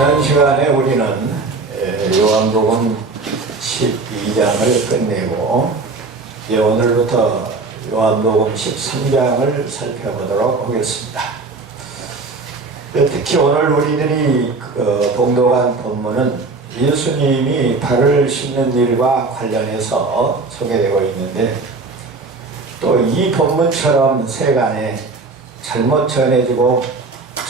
지난 시간에 우리는 요한복음 12장을 끝내고 이제 오늘부터 요한복음 13장을 살펴보도록 하겠습니다. 특히 오늘 우리들이 봉독한 본문은 예수님이 발을 씻는 일과 관련해서 소개되고 있는데, 또 이 본문처럼 세간에 잘못 전해지고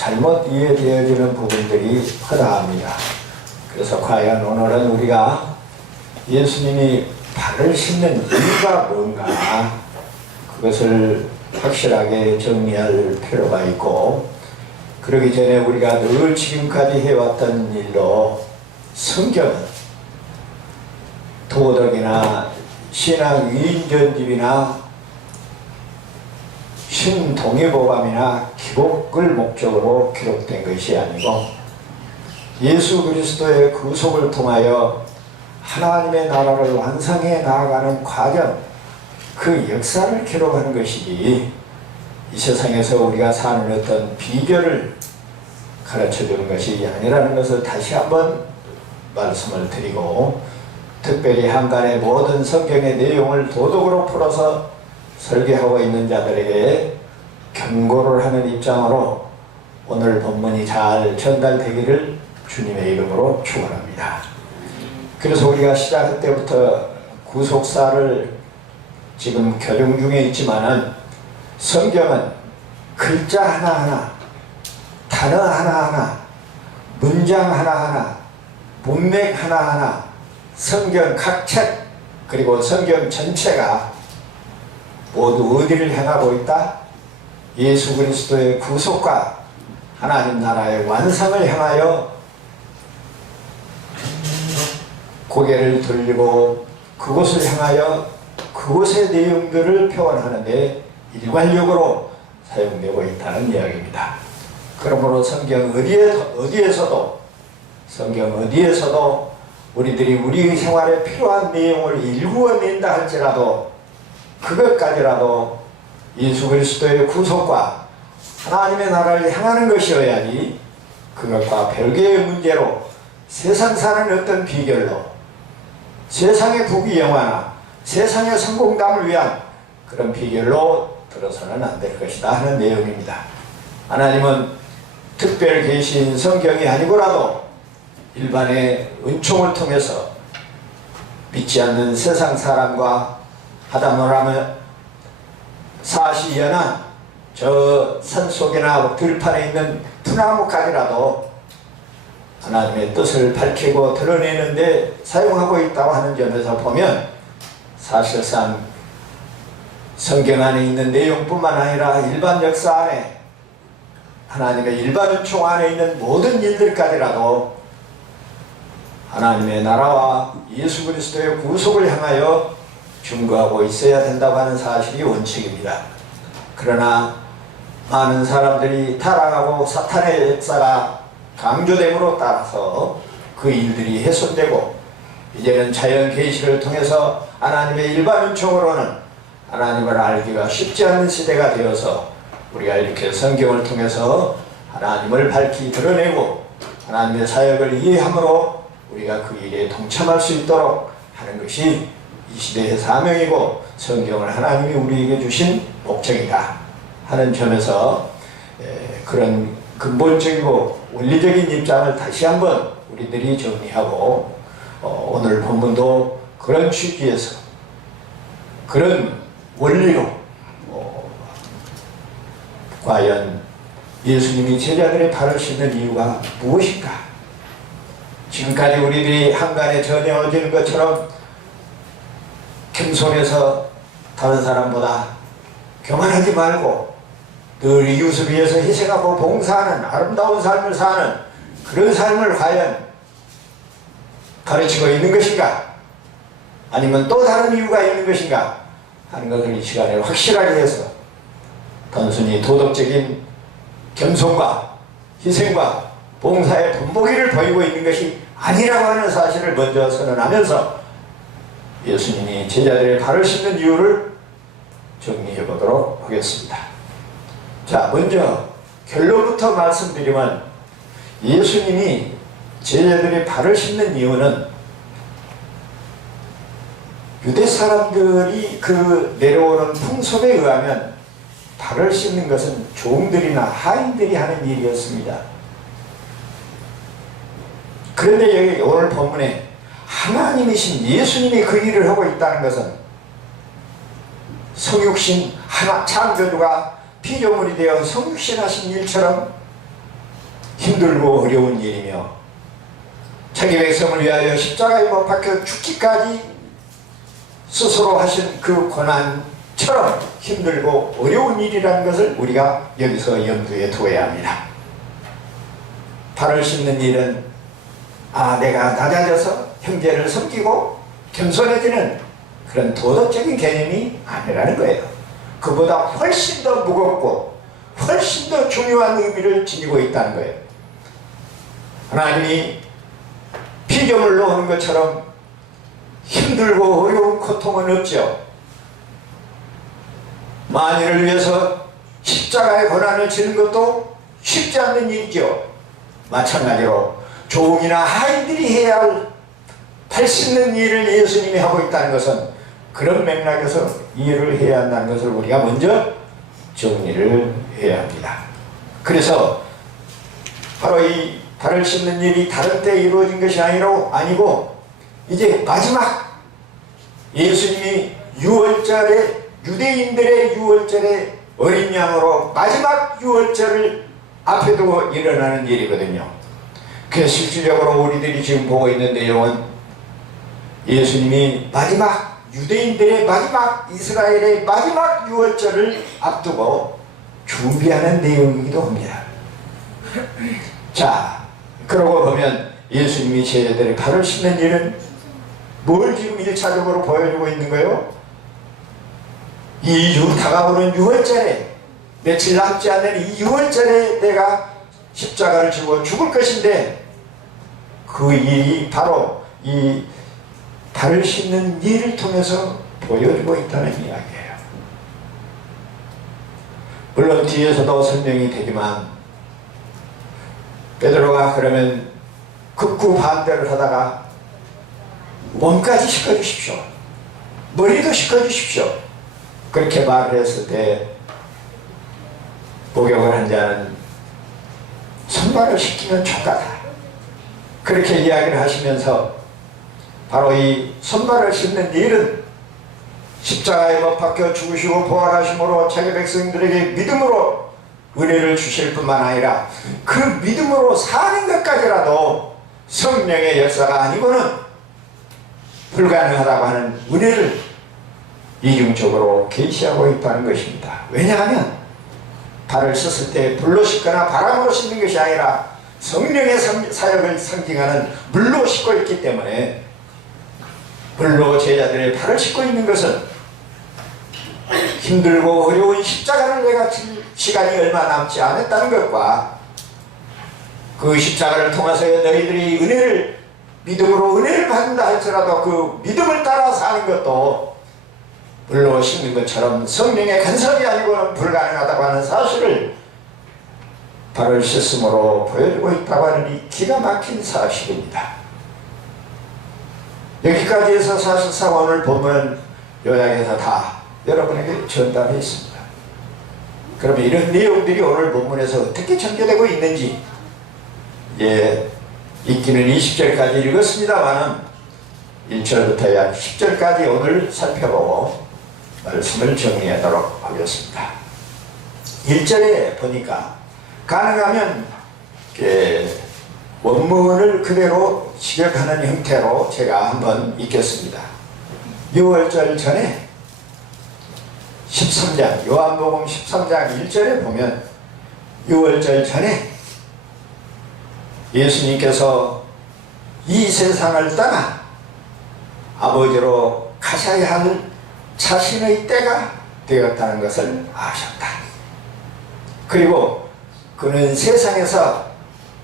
잘못 이해되어지는 부분들이 허다합니다. 그래서 과연 오늘은 우리가 예수님이 발을 씻는 이유가 뭔가, 그것을 확실하게 정리할 필요가 있고, 그러기 전에 우리가 늘 지금까지 해왔던 일로 성경은 도덕이나 신앙 위인전집이나 신동의보감이나 기록을 목적으로 기록된 것이 아니고, 예수 그리스도의 구속을 통하여 하나님의 나라를 완성해 나아가는 과정, 그 역사를 기록하는 것이지, 이 세상에서 우리가 사는 어떤 비결을 가르쳐주는 것이 아니라는 것을 다시 한번 말씀을 드리고, 특별히 한간의 모든 성경의 내용을 도덕으로 풀어서 설계하고 있는 자들에게 경고를 하는 입장으로 오늘 본문이 잘 전달되기를 주님의 이름으로 축원합니다. 그래서 우리가 시작할 때부터 구속사를 지금 교정 중에 있지만은, 성경은 글자 하나하나, 단어 하나하나, 문장 하나하나, 문맥 하나하나, 성경 각 책, 그리고 성경 전체가 모두 어디를 향하고 있다? 예수 그리스도의 구속과 하나님 나라의 완성을 향하여 고개를 돌리고 그곳을 향하여 그곳의 내용들을 표현하는데 일관력으로 사용되고 있다는 이야기입니다. 그러므로 성경 어디에서도 우리들이 우리 생활에 필요한 내용을 일구어낸다 할지라도, 그것까지라도 예수 그리스도의 구속과 하나님의 나라를 향하는 것이어야지, 그것과 별개의 문제로 세상 사는 어떤 비결로 세상의 부귀영화나 세상의 성공담을 위한 그런 비결로 들어서는 안 될 것이다 하는 내용입니다. 하나님은 특별 계신 성경이 아니고라도 일반의 은총을 통해서 믿지 않는 세상 사람과 하다못하면 하면 사시연한 저 산속이나 들판에 있는 푸나무까지라도 하나님의 뜻을 밝히고 드러내는데 사용하고 있다고 하는 점에서 보면, 사실상 성경 안에 있는 내용뿐만 아니라 일반 역사 안에, 하나님의 일반 은총 안에 있는 모든 일들까지라도 하나님의 나라와 예수 그리스도의 구속을 향하여 증거하고 있어야 된다고 하는 사실이 원칙입니다. 그러나 많은 사람들이 타락하고 사탄의 역사가 강조됨으로 따라서 그 일들이 훼손되고, 이제는 자연 계시를 통해서 하나님의 일반 은총으로는 하나님을 알기가 쉽지 않은 시대가 되어서, 우리가 이렇게 성경을 통해서 하나님을 밝히 드러내고 하나님의 사역을 이해함으로 우리가 그 일에 동참할 수 있도록 하는 것이 이 시대의 사명이고, 성경을 하나님이 우리에게 주신 목적이다 하는 점에서 그런 근본적이고 원리적인 입장을 다시 한번 우리들이 정리하고, 오늘 본문도 그런 취지에서 그런 원리로 과연 예수님이 제자들의 발을 씻는 이유가 무엇인가? 지금까지 우리들이 한간에 전해오지는 것처럼 겸손해서 다른 사람보다 교만하지 말고 늘 이웃을 위해서 희생하고 봉사하는 아름다운 삶을 사는 그런 삶을 과연 가르치고 있는 것인가? 아니면 또 다른 이유가 있는 것인가? 하는 것을 이 시간에 확실하게 해서 단순히 도덕적인 겸손과 희생과 봉사의 본보기를 보이고 있는 것이 아니라고 하는 사실을 먼저 선언하면서 예수님이 제자들의 발을 씻는 이유를 정리해 보도록 하겠습니다. 자, 먼저 결론부터 말씀드리면, 예수님이 제자들이 발을 씻는 이유는 유대 사람들이 그 내려오는 풍속에 의하면 발을 씻는 것은 종들이나 하인들이 하는 일이었습니다. 그런데 여기 오늘 본문에 하나님이신 예수님이 그 일을 하고 있다는 것은 성육신 하나 창조주가 피조물이 되어 성육신 하신 일처럼 힘들고 어려운 일이며 자기 백성을 위하여 십자가에 못 박혀 죽기까지 스스로 하신 그 고난처럼 힘들고 어려운 일이라는 것을 우리가 여기서 염두에 두어야 합니다. 발을 씻는 일은 내가 낮아져서 형제를 섬기고 겸손해지는 그런 도덕적인 개념이 아니라는 거예요. 그보다 훨씬 더 무겁고 훨씬 더 중요한 의미를 지니고 있다는 거예요. 하나님이 피조물로 오는 것처럼 힘들고 어려운 고통은 없죠. 만인을 위해서 십자가의 고난을 지는 것도 쉽지 않는 일이죠. 마찬가지로 종이나 하인들이 해야 할 발 씻는 일을 예수님이 하고 있다는 것은 그런 맥락에서 이해를 해야 한다는 것을 우리가 먼저 정리를 해야 합니다. 그래서 바로 이 발을 씻는 일이 다른 때 이루어진 것이 아니고 이제 마지막 예수님이 유월절에 유대인들의 유월절에 어린 양으로 마지막 유월절을 앞에 두고 일어나는 일이거든요. 그래서 실질적으로 우리들이 지금 보고 있는 내용은 예수님이 마지막 유대인들의 마지막 이스라엘의 마지막 유월절을 앞두고 준비하는 내용이기도 합니다. 자, 그러고 보면 예수님이 제자들의 발을 씻는 일은 뭘 지금 1차적으로 보여주고 있는 거예요? 이 다가오는 유월절에 며칠 남지 않는 이 유월절에 내가 십자가를 지고 죽을 것인데 그 일이 바로 이 발을 씻는 일을 통해서 보여주고 있다는 이야기예요. 물론 뒤에서도 설명이 되지만 베드로가 그러면 극구 반대를 하다가 몸까지 씻어주십시오. 머리도 씻어주십시오. 그렇게 말을 했을 때 목욕을 한 자는 손발을 씻기면 좋다다. 그렇게 이야기를 하시면서 바로 이 손발을 씻는 일은 십자가에 못 박혀 죽으시고 부활하심으로 자기 백성들에게 믿음으로 은혜를 주실 뿐만 아니라 그 믿음으로 사는 것까지라도 성령의 역사가 아니고는 불가능하다고 하는 은혜를 이중적으로 계시하고 있다는 것입니다. 왜냐하면 발을 씻을 때 불로 씻거나 바람으로 씻는 것이 아니라 성령의 사역을 상징하는 물로 씻고 있기 때문에 물로 제자들의 발을 씻고 있는 것은 힘들고 어려운 십자가를 내가 질 시간이 얼마 남지 않았다는 것과 그 십자가를 통해서 너희들이 은혜를 믿음으로 은혜를 받는다 할지라도 그 믿음을 따라 사는 것도 물로 씻는 것처럼 성령의 간섭이 아니고는 불가능하다고 하는 사실을 발을 씻음으로 보여주고 있다고 하는 이 기가 막힌 사실입니다. 여기까지 해서 사실상 오늘 본문은 요약해서 다 여러분에게 전달해 있습니다. 그러면 이런 내용들이 오늘 본문에서 어떻게 전개되고 있는지 읽기는 20절까지 읽었습니다만은 1절부터 10절까지 오늘 살펴보고 말씀을 정리하도록 하겠습니다. 1절에 보니까 가능하면 원문을 그대로 시각하는 형태로 제가 한번 읽겠습니다. 6월절 전에 13장 요한복음 13장 1절에 보면 6월절 전에 예수님께서 이 세상을 떠나 아버지로 가셔야 할 자신의 때가 되었다는 것을 아셨다. 그리고 그는 세상에서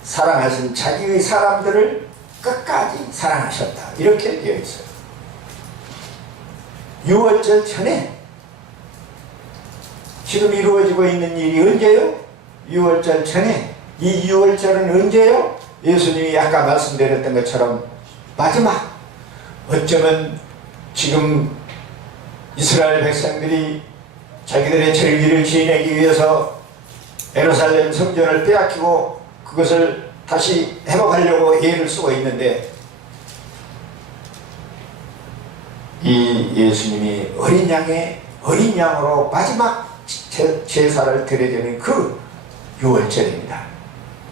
사랑하신 자기의 사람들을 끝까지 사랑하셨다. 이렇게 되어 있어요. 6월절 전에 지금 이루어지고 있는 일이 언제요? 6월절 전에. 이 6월절은 언제요? 예수님이 아까 말씀드렸던 것처럼 마지막, 어쩌면 지금 이스라엘 백성들이 자기들의 절기를 지내기 위해서 예루살렘 성전을 빼앗기고 그것을 다시 회복하려고 애를 쓰고 있는데, 이 예수님이 어린 양으로 마지막 제사를 드려야 그 유월절입니다.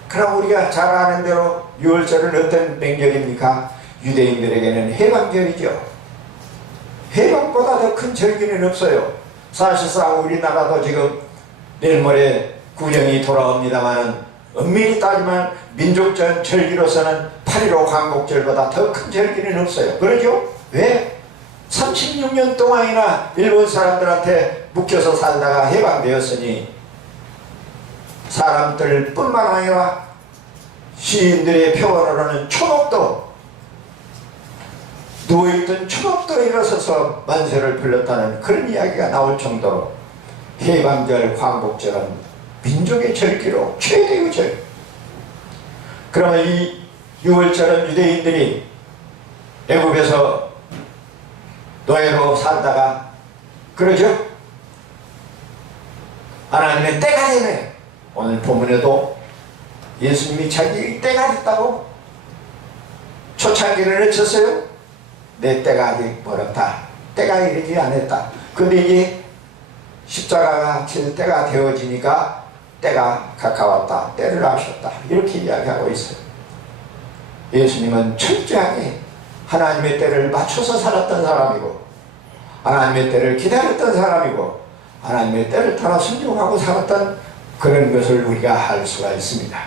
그럼 우리가 잘 아는 대로 유월절은 어떤 명절입니까? 유대인들에게는 해방절이죠. 해방보다 더 큰 절기는 없어요. 사실상 우리나라도 지금 내일 모레 구정이 돌아옵니다만, 엄밀히 따지면 민족적 절기로서는 8.15 광복절보다 더 큰 절기는 없어요. 그러죠? 왜? 36년 동안이나 일본 사람들한테 묶여서 살다가 해방되었으니 사람들 뿐만 아니라 시인들의 표현으로는 초목도, 누워있던 초목도 일어서서 만세를 불렀다는 그런 이야기가 나올 정도로 해방절, 광복절은 민족의 절기로 최대의 절. 그러면 이 유월절은 유대인들이 애굽에서 노예로 살다가, 그러죠? 하나님의 때가 되네. 오늘 본문에도 예수님이 자기 때가 됐다고 초창기를 외쳤어요. 내 때가 아직 멀었다. 때가 이르지 않았다. 근데 이제 십자가가 질 때가 되어지니까 때가 가까웠다. 때를 아셨다. 이렇게 이야기하고 있어요. 예수님은 철저하게 하나님의 때를 맞춰서 살았던 사람이고, 하나님의 때를 기다렸던 사람이고, 하나님의 때를 따라 순종하고 살았던 그런 것을 우리가 알 수가 있습니다.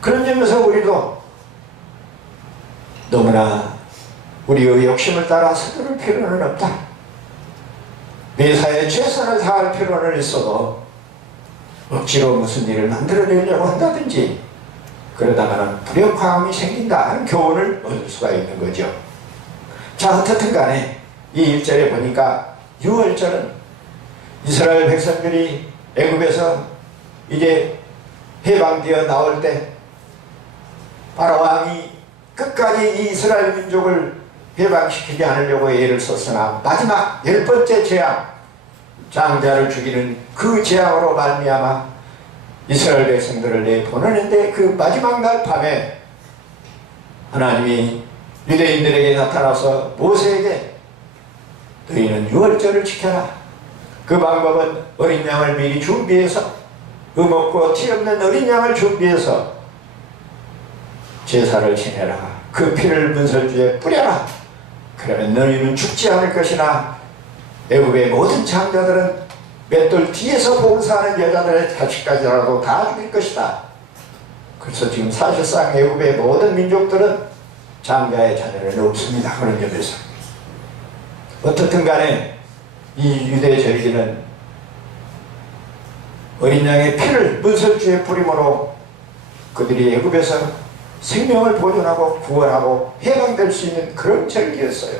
그런 점에서 우리도 너무나 우리의 욕심을 따라 서두를 필요는 없다. 매사에 최선을 다할 필요는 있어도 억지로 무슨 일을 만들어내려고 한다든지 그러다가는 불협화음이 생긴다 하는 교훈을 얻을 수가 있는 거죠. 자, 어떻든 간에 이 1절에 보니까 유월절은 이스라엘 백성들이 애굽에서 이제 해방되어 나올 때 바로 왕이 끝까지 이 이스라엘 민족을 해방시키지 않으려고 애를 썼으나 마지막 10번째 재앙, 장자를 죽이는 그 재앙으로 말미암아 이스라엘 백성들을 내보내는데, 그 마지막 날 밤에 하나님이 유대인들에게 나타나서 모세에게 너희는 유월절을 지켜라. 그 방법은 어린 양을 미리 준비해서, 없고 티 없는 어린 양을 준비해서 제사를 지내라. 그 피를 문설주에 뿌려라. 그러면 너희는 죽지 않을 것이나 애굽의 모든 장자들은 맷돌 뒤에서 봉사하는 여자들의 자식까지라도 다 죽일 것이다. 그래서 지금 사실상 애굽의 모든 민족들은 장자의 자녀는 없습니다. 그런 점에서 어떻든 간에 이 유대 절기는 어린 양의 피를 문설주에 뿌림으로 그들이 애굽에서 생명을 보존하고 구원하고 해방될 수 있는 그런 절기였어요.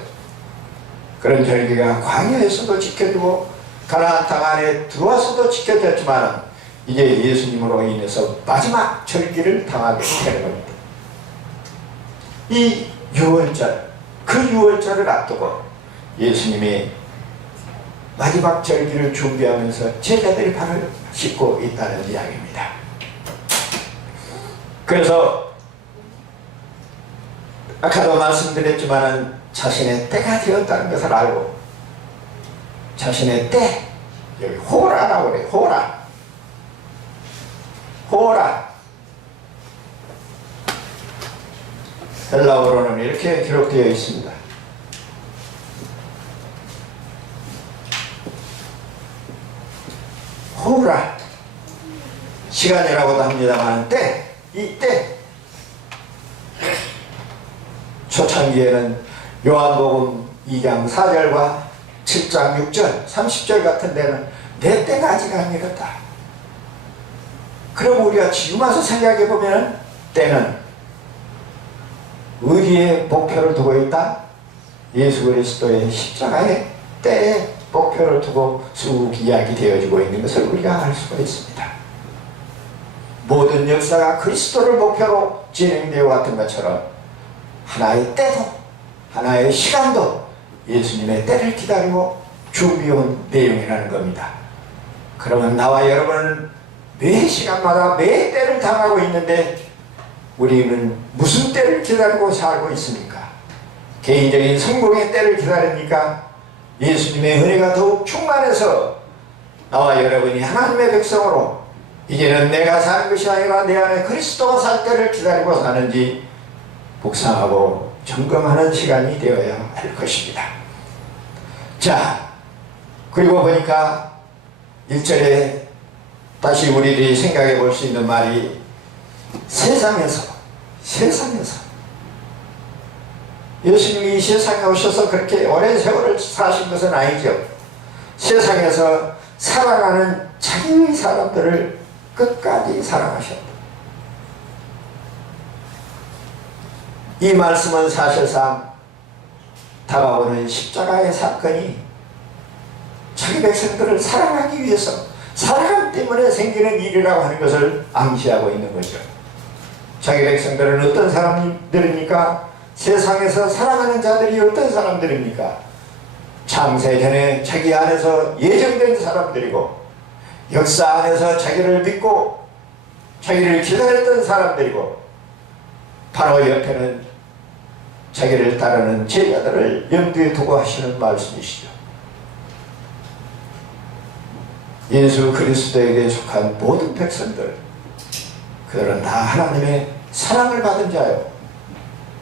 그런 절기가 광야에서도 지켜주고 가나안 땅 안에 들어와서도 지켜졌지만 이제 예수님으로 인해서 마지막 절기를 당하게 되는 겁니다. 이 유월절, 그 유월절을 앞두고 예수님이 마지막 절기를 준비하면서 제자들이 발을 씻고 있다는 이야기입니다. 그래서 아까도 말씀드렸지만 자신의 때가 되었다는 것을 알고, 자신의 때, 여기 호라라고 그래요. 호라. 헬라어로는 이렇게 기록되어 있습니다. 호라, 시간이라고도 합니다만 때, 이 때. 초창기에는 요한복음 2장 4절과 7장 6절, 30절 같은 데는 내 때가 아직 안 이르렀다. 그럼 우리가 지금 와서 생각해 보면 때는 어디에 목표를 두고 있다? 예수 그리스도의 십자가의 때에 목표를 두고 쭉 이야기되어지고 있는 것을 우리가 알 수가 있습니다. 모든 역사가 그리스도를 목표로 진행되어 왔던 것처럼 하나의 때도 하나의 시간도 예수님의 때를 기다리고 준비해온 내용이라는 겁니다. 그러면 나와 여러분은 매 시간마다 매 때를 당하고 있는데 우리는 무슨 때를 기다리고 살고 있습니까? 개인적인 성공의 때를 기다립니까? 예수님의 은혜가 더욱 충만해서 나와 여러분이 하나님의 백성으로 이제는 내가 사는 것이 아니라 내 안에 그리스도가 살 때를 기다리고 사는지 묵상하고 점검하는 시간이 되어야 할 것입니다. 자, 그리고 보니까 1절에 다시 우리들이 생각해 볼 수 있는 말이 세상에서 예수님이 이 세상에 오셔서 그렇게 오랜 세월을 사신 것은 아니죠. 세상에서 살아가는 자기 사람들을 끝까지 사랑하셨다. 이 말씀은 사실상 다가오는 십자가의 사건이 자기 백성들을 사랑하기 위해서 사랑 때문에 생기는 일이라고 하는 것을 암시하고 있는 거죠. 자기 백성들은 어떤 사람들입니까? 세상에서 사랑하는 자들이 어떤 사람들입니까? 창세전에 자기 안에서 예정된 사람들이고 역사 안에서 자기를 믿고 자기를 기다렸던 사람들이고 바로 옆에는 자기를 따르는 제자들을 염두에 두고 하시는 말씀이시죠. 예수 그리스도에게 속한 모든 백성들, 그들은 다 하나님의 사랑을 받은 자요.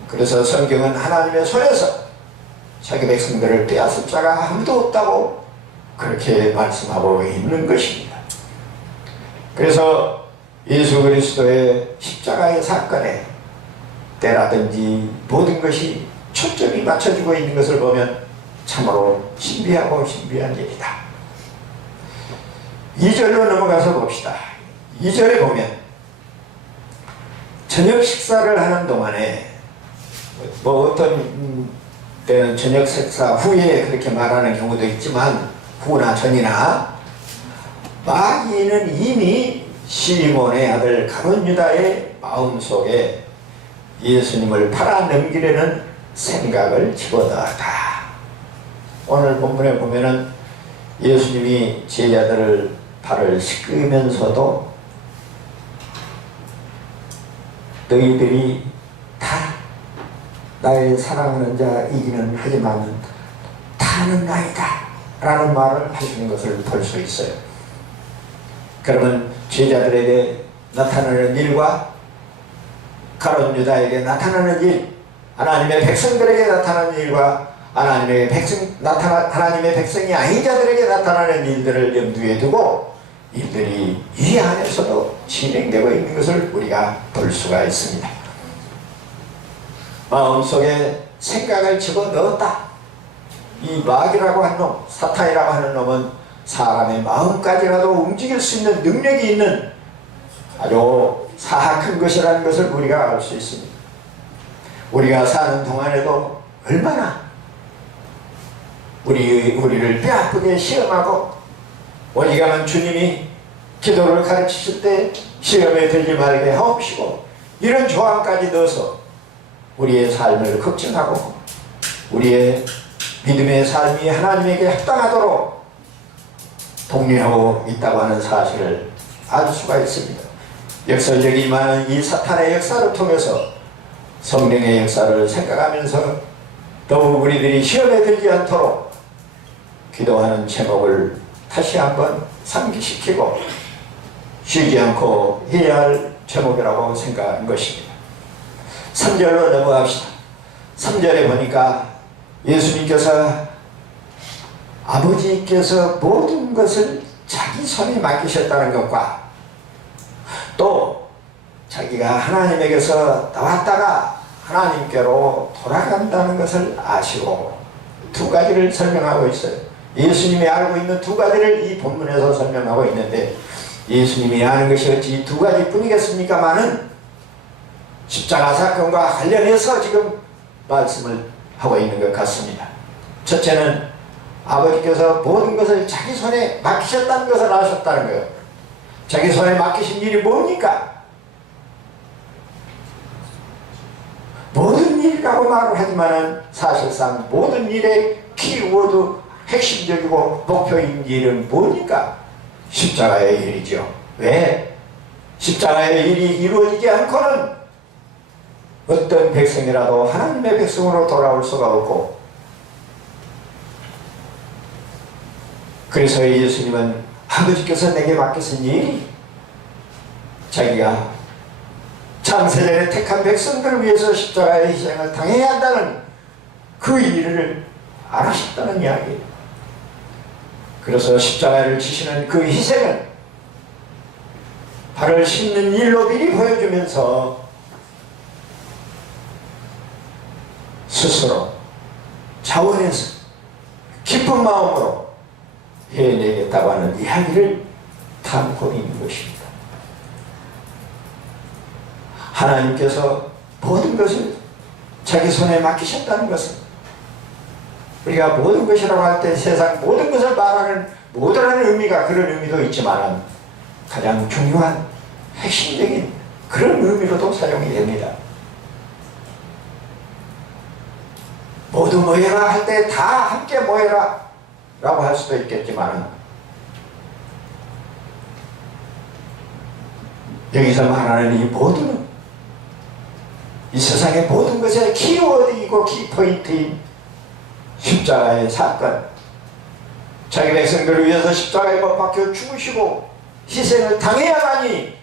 그래서 성경은 하나님의 손에서 자기 백성들을 빼앗을 자가 아무도 없다고 그렇게 말씀하고 있는 것입니다. 그래서 예수 그리스도의 십자가의 사건에 때라든지 모든 것이 초점이 맞춰지고 있는 것을 보면 참으로 신비하고 신비한 일이다. 2절로 넘어가서 봅시다. 2절에 보면 저녁 식사를 하는 동안에 어떤 때는 저녁 식사 후에 그렇게 말하는 경우도 있지만 후나 전이나 마귀는 이미 시몬의 아들 가룟 유다의 마음속에 예수님을 팔아넘기려는 생각을 집어넣었다. 오늘 본문에 보면은 예수님이 제자들을 발을 씻으면서도 너희들이 다 나의 사랑하는 자이기는 하지만 다는 나이다 라는 말을 하시는 것을 볼 수 있어요. 그러면 제자들에게 나타나는 일과 가룟 유다에게 나타나는 일, 하나님의 백성들에게 나타나는 일과 하나님의 백성이 아닌 자들에게 나타나는 일들을 염두에 두고 일들이 이 안에서도 진행되고 있는 것을 우리가 볼 수가 있습니다. 마음속에 생각을 집어넣었다. 이 마귀라고 하는 놈, 사탄이라고 하는 놈은 사람의 마음까지라도 움직일 수 있는 능력이 있는 아주 사악한 것이라는 것을 우리가 알 수 있습니다. 우리가 사는 동안에도 얼마나 우리를 뼈아프게 시험하고 어지간한 주님이 기도를 가르치실 때 시험에 들지 말게 하옵시고 이런 조항까지 넣어서 우리의 삶을 걱정하고 우리의 믿음의 삶이 하나님에게 합당하도록 독려하고 있다고 하는 사실을 알 수가 있습니다. 역설적이지만 이 사탄의 역사를 통해서 성령의 역사를 생각하면서 더욱 우리들이 시험에 들지 않도록 기도하는 제목을 다시 한번 상기시키고 쉬지 않고 해야 할 제목이라고 생각하는 것입니다. 3절로 넘어갑시다. 3절에 보니까 예수님께서 아버지께서 모든 것을 자기 손에 맡기셨다는 것과 또 자기가 하나님에게서 나왔다가 하나님께로 돌아간다는 것을 아시고 두 가지를 설명하고 있어요. 예수님이 알고 있는 두 가지를 이 본문에서 설명하고 있는데 예수님이 아는 것이 어찌 이 두 가지 뿐이겠습니까마는 십자가 사건과 관련해서 지금 말씀을 하고 있는 것 같습니다. 첫째는 아버지께서 모든 것을 자기 손에 맡기셨다는 것을 아셨다는 거예요. 자기 손에 맡기신 일이 뭡니까? 일이라고 말을 하지만은 사실상 모든 일의 키워드 핵심적이고 목표인 일은 뭐니까? 십자가의 일이죠. 왜? 십자가의 일이 이루어지지 않고는 어떤 백성이라도 하나님의 백성으로 돌아올 수가 없고, 그래서 예수님은 아버지께서 내게 맡기신 일이 자기가 창세전에 택한 백성들을 위해서 십자가의 희생을 당해야 한다는 그 일을 알아셨다는 이야기예요. 그래서 십자가를 지시는 그 희생을 발을 씻는 일로 미리 보여주면서 스스로 자원해서 깊은 마음으로 해내겠다고 하는 이야기를 담고 있는 것입니다. 하나님께서 모든 것을 자기 손에 맡기셨다는 것은, 우리가 모든 것이라고 할 때 세상 모든 것을 말하는 모든 의미가 그런 의미도 있지만 가장 중요한 핵심적인 그런 의미로도 사용이 됩니다. 모두 모여라 할 때 다 함께 모여라 라고 할 수도 있겠지만, 여기서 말하는 이 모두는 이 세상의 모든 것의 키워드이고 키포인트인 십자가의 사건, 자기 백성들을 위해서 십자가에 못 박혀 죽으시고 희생을 당해야만이,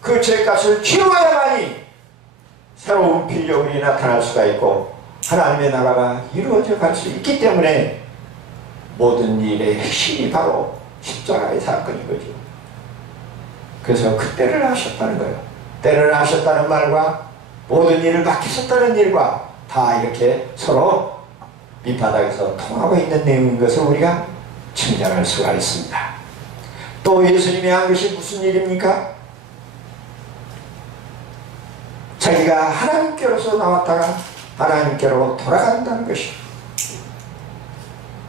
그 죄값을 치러야만이 새로운 필요물이 나타날 수가 있고 하나님의 나라가 이루어져 갈 수 있기 때문에 모든 일의 핵심이 바로 십자가의 사건인 거죠. 그래서 그 때를 하셨다는 거예요. 때를 하셨다는 말과 모든 일을 맡기셨다는 일과 다 이렇게 서로 밑바닥에서 통하고 있는 내용인 것을 우리가 측량할 수가 있습니다. 또 예수님이 한 것이 무슨 일입니까? 자기가 하나님께로서 나왔다가 하나님께로 돌아간다는 것입니다.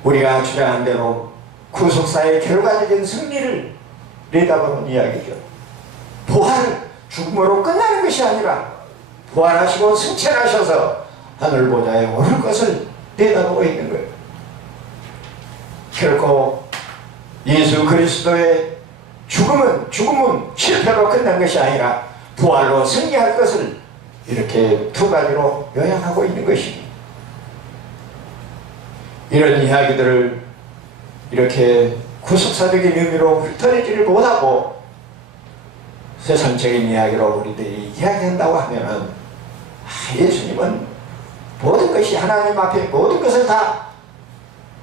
우리가 주장한 대로 구속사의 결과적인 승리를 내다보는 이야기죠. 부활, 죽음으로 끝나는 것이 아니라 부활하시고 승천하셔서 하늘보좌에 오를 것을 내다보고 있는 거예요. 결코 예수 그리스도의 죽음은 실패로 끝난 것이 아니라 부활로 승리할 것을 이렇게 두 가지로 요약하고 있는 것입니다. 이런 이야기들을 이렇게 구속사적인 의미로 훑어내지를 못하고 세상적인 이야기로 우리들이 이야기한다고 하면은, 예수님은 모든 것이 하나님 앞에 모든 것을 다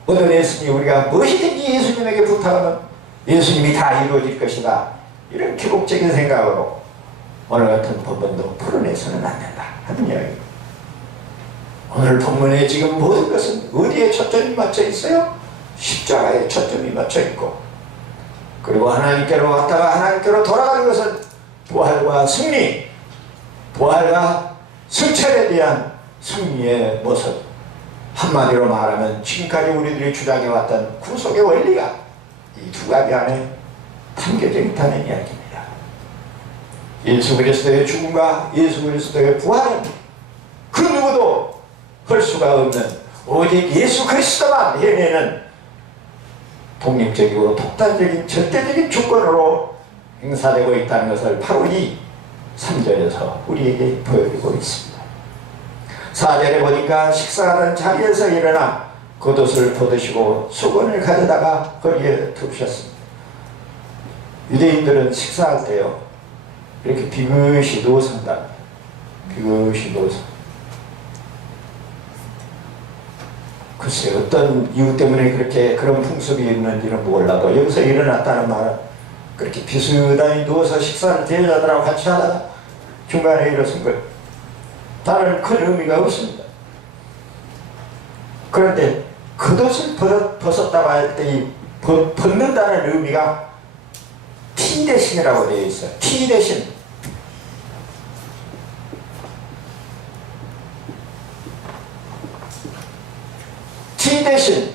얻어냈으니 우리가 무엇이든지 예수님에게 부탁하면 예수님이 다 이루어질 것이다, 이런 기복적인 생각으로 오늘 같은 본문도 풀어내서는 안 된다 하는 이야기입니다. 오늘 본문에 지금 모든 것은 어디에 초점이 맞춰 있어요? 십자가에 초점이 맞춰 있고, 그리고 하나님께로 왔다가 하나님께로 돌아가는 것은 부활과 승리, 부활과 승천에 대한 승리의 모습, 한마디로 말하면 지금까지 우리들이 주장해왔던 구속의 원리가 이 두 가지 안에 담겨져 있다는 이야기입니다. 예수 그리스도의 죽음과 예수 그리스도의 부활은 그 누구도 할 수가 없는, 오직 예수 그리스도만 해내는 독립적이고 독단적인 절대적인 주권으로 행사되고 있다는 것을 바로 이 3절에서 우리에게 보여주고 있습니다. 4절에 보니까 식사하던 자리에서 일어나 겉옷을 벗으시고 수건을 가져다가 거기에 두셨습니다. 유대인들은 식사할 때요, 이렇게 비긋이 누워서 한다. 비긋이 누워서. 글쎄 어떤 이유 때문에 그렇게 그런 풍습이 있는지는 몰라도 여기서 일어났다는 말은 그렇게 비스다니 누워서 식사를 제자들하고 같이 하다가 중간에 일어선 거예요. 다른 큰 의미가 없습니다. 그런데 겉옷을 벗었다고 할 때 이 벗는다는 의미가 티 대신이라고 되어 있어요. 티 대신. 티 대신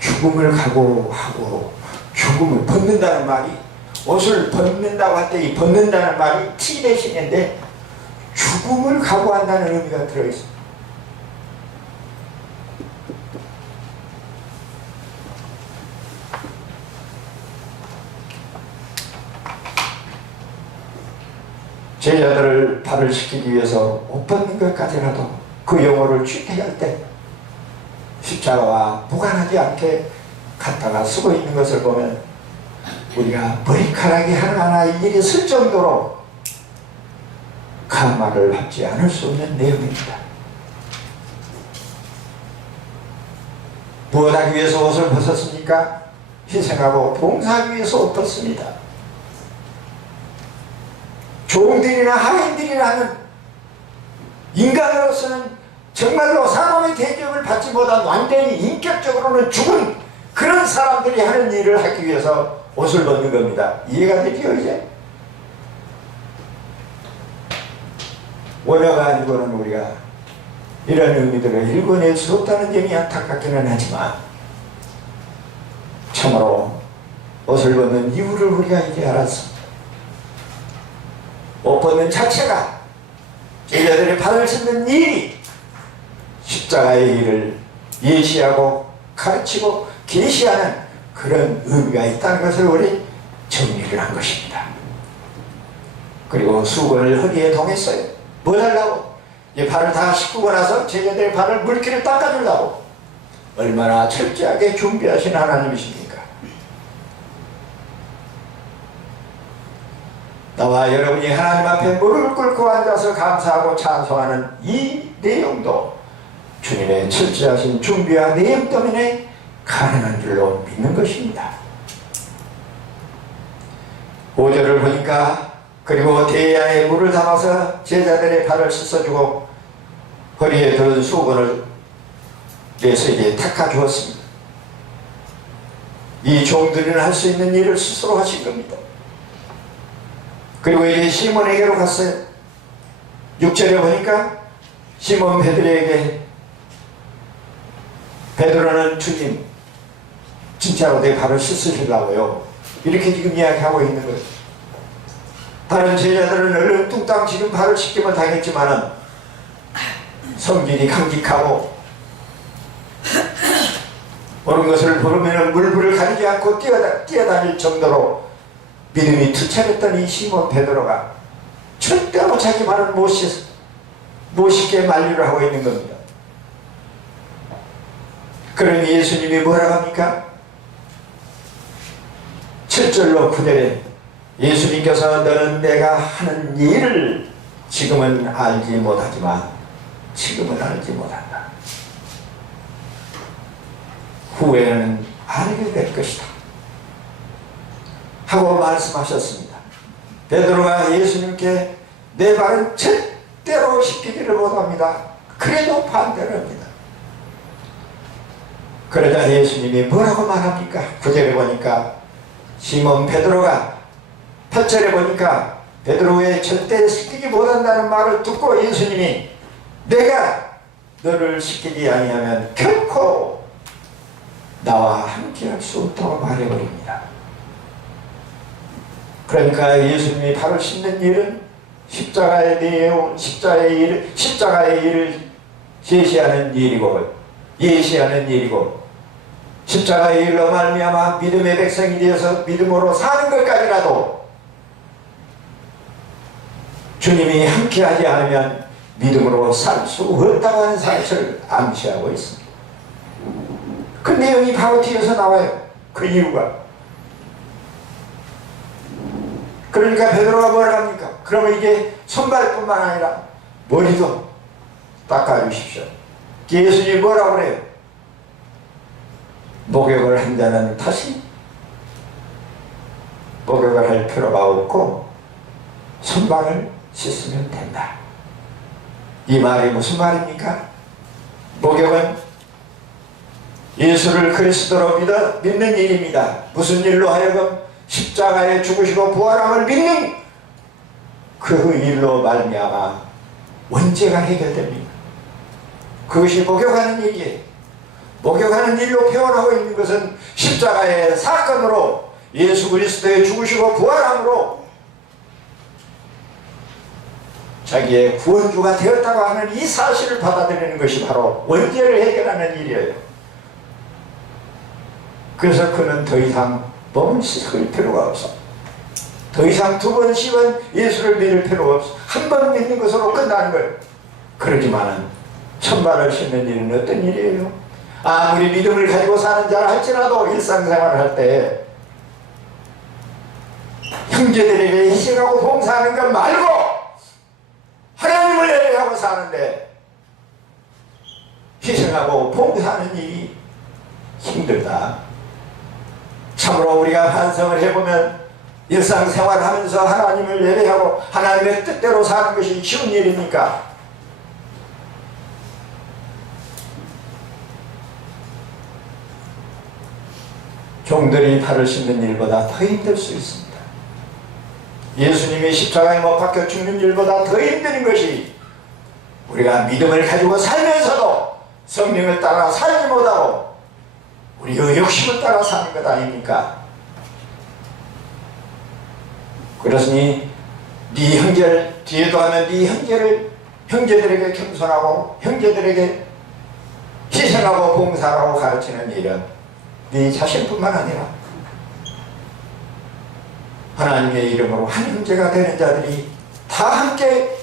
죽음을 각오하고 죽음을 벗는다는 말이, 옷을 벗는다고 할 때 이 벗는다는 말이 티 대신인데, 죽음을 각오한다는 의미가 들어있습니다. 제자들을 발을 씻기기 위해서 옷 벗는 것까지라도 그 영혼을 취해할 때 십자가와 무관하지 않게 갖다가 쓰고 있는 것을 보면 우리가 머리카락이 하나하나 일일이 쓸 정도로 감화를 받지 않을 수 없는 내용입니다. 무엇하기 위해서 옷을 벗었습니까? 희생하고 봉사하기 위해서 옷 벗습니다. 종들이나 하인들이라는 인간으로서는 정말로 사람의 대접을 받지 못한 완전히 인격적으로는 죽은 그런 사람들이 하는 일을 하기 위해서 옷을 벗는 겁니다. 이해가 되죠 이제? 원어가 아니고는 우리가 이런 의미들을 읽어낼 수 없다는 점이 안타깝기는 하지만 참으로 옷을 벗는 이유를 우리가 이제 알았습니다. 옷 벗는 자체가 제자들의 발을 씻는 일이 십자가의 일을 예시하고 가르치고 계시하는 그런 의미가 있다는 것을 우리 정리를 한 것입니다. 그리고 수건을 허리에 동했어요. 뭐 하려고? 이 발을 다 씻고 나서 제자들의 발을 물기를 닦아주려고. 얼마나 철저하게 준비하신 하나님이십니까? 나와 여러분이 하나님 앞에 무릎을 꿇고 앉아서 감사하고 찬송하는 이 내용도 주님의 철저하신 준비와 내용 때문에 가능한 줄로 믿는 것입니다. 5절을 보니까 그리고 대야에 물을 담아서 제자들의 발을 씻어주고 허리에 들은 수건을 내서 이제 닦아주었습니다. 이 종들은 할 수 있는 일을 스스로 하신 겁니다. 그리고 이제 시몬에게로 갔어요. 6절에 보니까 시몬 베드로에게 베드로는 주님 진짜로 내 발을 씻으시려고요. 이렇게 지금 이야기하고 있는 거예요. 다른 제자들은 얼른 뚱땅 지금 발을 씻기면 당했지만은 성질이 강직하고 옳은 것을 부르면 물불을 가리지 않고 뛰어다닐 정도로 믿음이 투철했던 이 시몬 베드로가 절대로 자기 발을 못 씻게 만류를 하고 있는 겁니다. 그러니 예수님이 뭐라고 합니까? 7절로 9절에 예수님께서 너는 내가 하는 일을 지금은 알지 못하지만 지금은 알지 못한다. 후에는 알게 될 것이다. 하고 말씀하셨습니다. 베드로가 예수님께 내 발은 절대로 씻기지를 못합니다. 그래도 반대를 합니다. 그러자 예수님이 뭐라고 말합니까? 9절에 보니까 시몬 베드로가 8절에 보니까 베드로의 절대 씻기지 못한다는 말을 듣고 예수님이 내가 너를 씻기지 아니하면 결코 나와 함께 할 수 없다고 말해버립니다. 그러니까 예수님이 발을 씻는 일은 십자가의 내용, 십자가의 일을 제시하는 일이고 예시하는 일이고 십자가의 일로 말미암아 믿음의 백성이 되어서 믿음으로 사는 것까지라도 주님이 함께하지 않으면 믿음으로 살 수 없다고 하는 사실을 암시하고 있습니다. 그 내용이 바로 뒤에서 나와요. 그 이유가. 그러니까 베드로가 뭘 합니까? 그러면 이제 손발뿐만 아니라 머리도 닦아주십시오. 예수님이 뭐라고 그래요? 목욕을 한 자는 다시 목욕을 할 필요가 없고 손발을 씻으면 된다. 이 말이 무슨 말입니까? 목욕은 예수를 그리스도로 믿는 일입니다. 무슨 일로 하여금 십자가에 죽으시고 부활함을 믿는 그 일로 말미암아 원죄가 해결됩니다. 그것이 목욕하는 일이에요. 목욕하는 일로 표현하고 있는 것은 십자가의 사건으로 예수 그리스도의 죽으시고 부활함으로 자기의 구원주가 되었다고 하는 이 사실을 받아들이는 것이 바로 원죄를 해결하는 일이에요. 그래서 그는 더 이상 몸을 씻을 필요가 없어. 더 이상 두 번, 세 번 예수를 믿을 필요가 없어. 한 번 믿는 것으로 끝나는 거예요. 그러지만은 천발을 씻는 일은 어떤 일이에요? 아무리 믿음을 가지고 사는 자라 할지라도 일상생활을 할 때 형제들에게 희생하고 봉사하는 것 말고 하나님을 예배하고 사는데 희생하고 봉사하는 일이 힘들다. 참으로 우리가 반성을 해보면 일상생활을 하면서 하나님을 예배하고 하나님의 뜻대로 사는 것이 쉬운 일입니까? 종들이 발을 씻는 일보다 더 힘들 수 있습니다. 예수님이 십자가에 못 박혀 죽는 일보다 더 힘든 것이 우리가 믿음을 가지고 살면서도 성령을 따라 살지 못하고 우리의 욕심을 따라 사는 것 아닙니까? 그러니 네 형제를 뒤에도 하면 네 형제들에게 겸손하고 형제들에게 희생하고 봉사하고 가르치는 일은 네 자신뿐만 아니라 하나님의 이름으로 한 형제가 되는 자들이 다 함께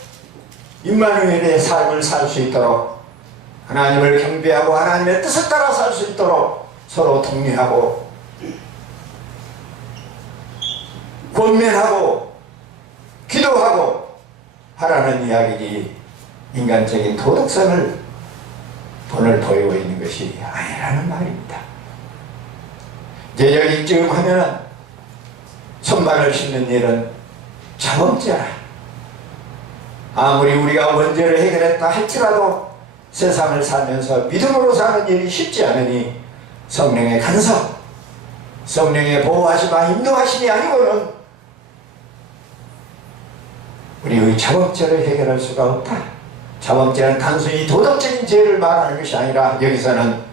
임마누엘의 삶을 살 수 있도록 하나님을 경배하고 하나님의 뜻을 따라 살 수 있도록 서로 독려하고 권면하고 기도하고 하라는 이야기니 인간적인 도덕성을 본을 보이고 있는 것이 아니라는 말입니다. 이제 여기 쭉 하면은 손발을 씻는 일은 자범죄라. 아무리 우리가 원죄를 해결했다 할지라도 세상을 살면서 믿음으로 사는 일이 쉽지 않으니 성령의 간섭, 성령의 보호하심과 인도하심이 아니고는 우리의 자범죄를 해결할 수가 없다. 자범죄는 단순히 도덕적인 죄를 말하는 것이 아니라 여기서는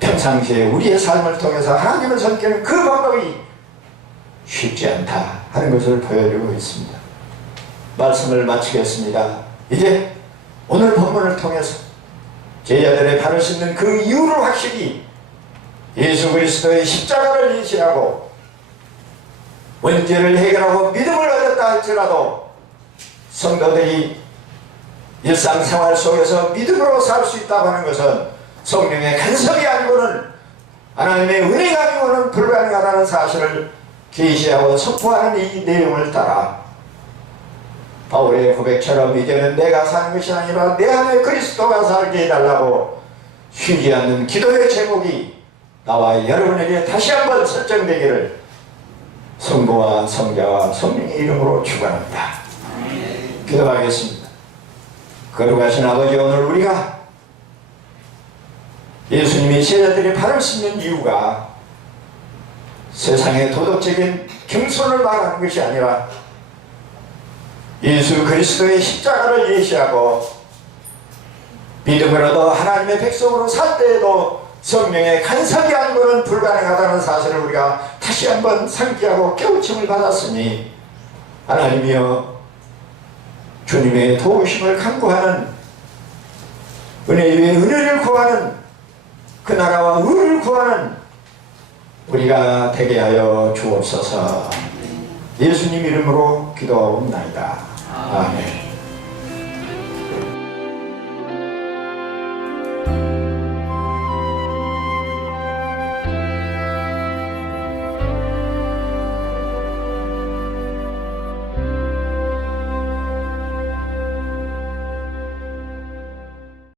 평상시에 우리의 삶을 통해서 하나님을 섬기는 그 방법이 쉽지 않다 하는 것을 보여주고 있습니다. 말씀을 마치겠습니다. 이제 오늘 본문을 통해서 제자들의 발을 씻는 그 이유를 확실히 예수 그리스도의 십자가를 예시하고 원죄를 해결하고 믿음을 얻었다 할지라도 성도들이 일상생활 속에서 믿음으로 살 수 있다고 하는 것은 성령의 간섭이 아니고는 하나님의 은혜가 아니고는 불가능하다는 사실을 계시하고 선포하는 이 내용을 따라 바울의 고백처럼 이제는 내가 사는 것이 아니라 내 안에 그리스도가 살게 해달라고 쉬지 않는 기도의 제목이 나와 여러분에게 다시 한번 설정되기를 성부와 성자와 성령의 이름으로 축원합니다. 기도하겠습니다. 거룩하신 아버지, 오늘 우리가 예수님이 제자들의 발을 씻는 이유가 세상의 도덕적인 겸손을 말하는 것이 아니라 예수 그리스도의 십자가를 예시하고 믿음을 얻어 하나님의 백성으로 살 때에도 성령의 간섭이 아니고는 불가능하다는 사실을 우리가 다시 한번 상기하고 깨우침을 받았으니 하나님이여 주님의 도우심을 간구하는 은혜 위에 은혜를 구하는 그 나라와 의를 구하는 우리가 되게 하여 주옵소서. 예수님 이름으로 기도하옵나이다. 아멘.